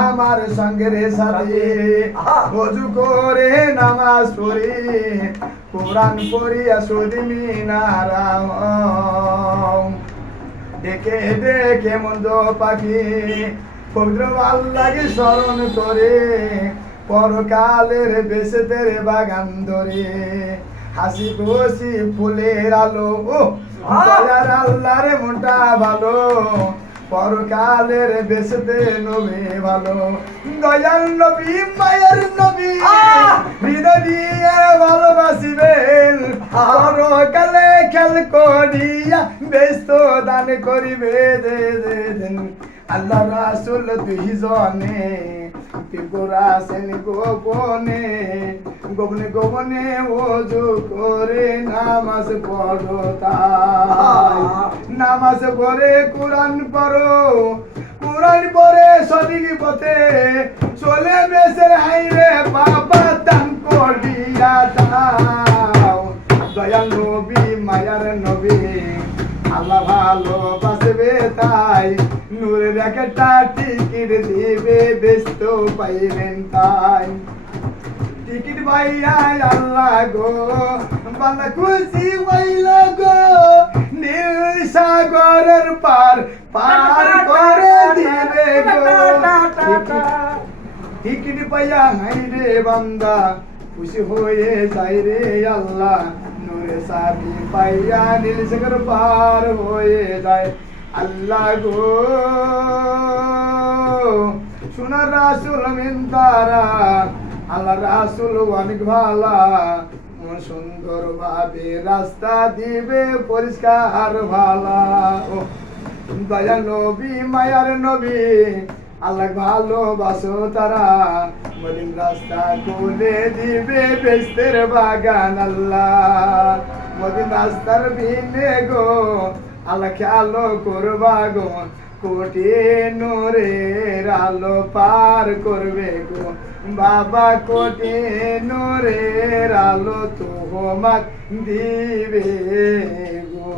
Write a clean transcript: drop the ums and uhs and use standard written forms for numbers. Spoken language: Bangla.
আমার সঙ্গে রে সাথে ওযু করে নামাজ পড়ি কোরআন পড়িয়া সুদি মিনারা দেখে দেখে মন্দ পাখি পবিত্র আল্লাহকে স্মরণ করে পরকালের বেশেতের বাগান ধরে হাসি খুশি ফুলের আলো দয়ার আল্লাহর মনটা ভালো পরকালের বেশেতে নবী ভালো দয়ার নবী মায়ের নবী হৃদয় দিয়ে ভালোবাসিবেন পরকালে খেল করিয়া ব্যস্ত দান করিবে আল্লাহ রাসূল দুইজনে পিপুরাছেন গোপনে গোপনে গোপনে ওযু করে নামাজ পড়ো তাই নামাজ পড়ে কোরআন পড়ো কোরআন পড়ে সঠিক পথে চলে বেশের হাইরে বাবা দান করিয়া দাও দয়াল নবী মায়ার নবী আল্লাহ ভালোবাসবে তাই নূরের একটা টিকিট দিবে ব্যস্ত পাইবেন তাই টিকিট পাইয়া আল্লাহ গো বান্দা খুশি হইল গো নীল সাগরের পার পার করে দিবে গো টিকিট পাইয়া হাইরে বান্দা খুশি হয়ে যাই রে আল্লাহ নূরে সাবি পাইয়া নীল সাগর পার হয়ে যায় আল্লাহ গো সোনার রাসূল মিনতারা আল্লাহ রাসূল অনেক ভালা সুন্দর ভাবে রাস্তা দিবে পরিষ্কার ভালা ও দয়া নবী মায়ার নবী আল্লাহ ভালোবাসো তারা মদিন রাস্তা খুলে দিবে বেস্তের বাগান আল্লাহ মদিন রাস্তার বিনে গো আল্লাহ খেয়ালো করবা গো কোটি নূরের আলো পার করবে গো বাবা কোটি নূরের আলো তোমাক দিবে গো।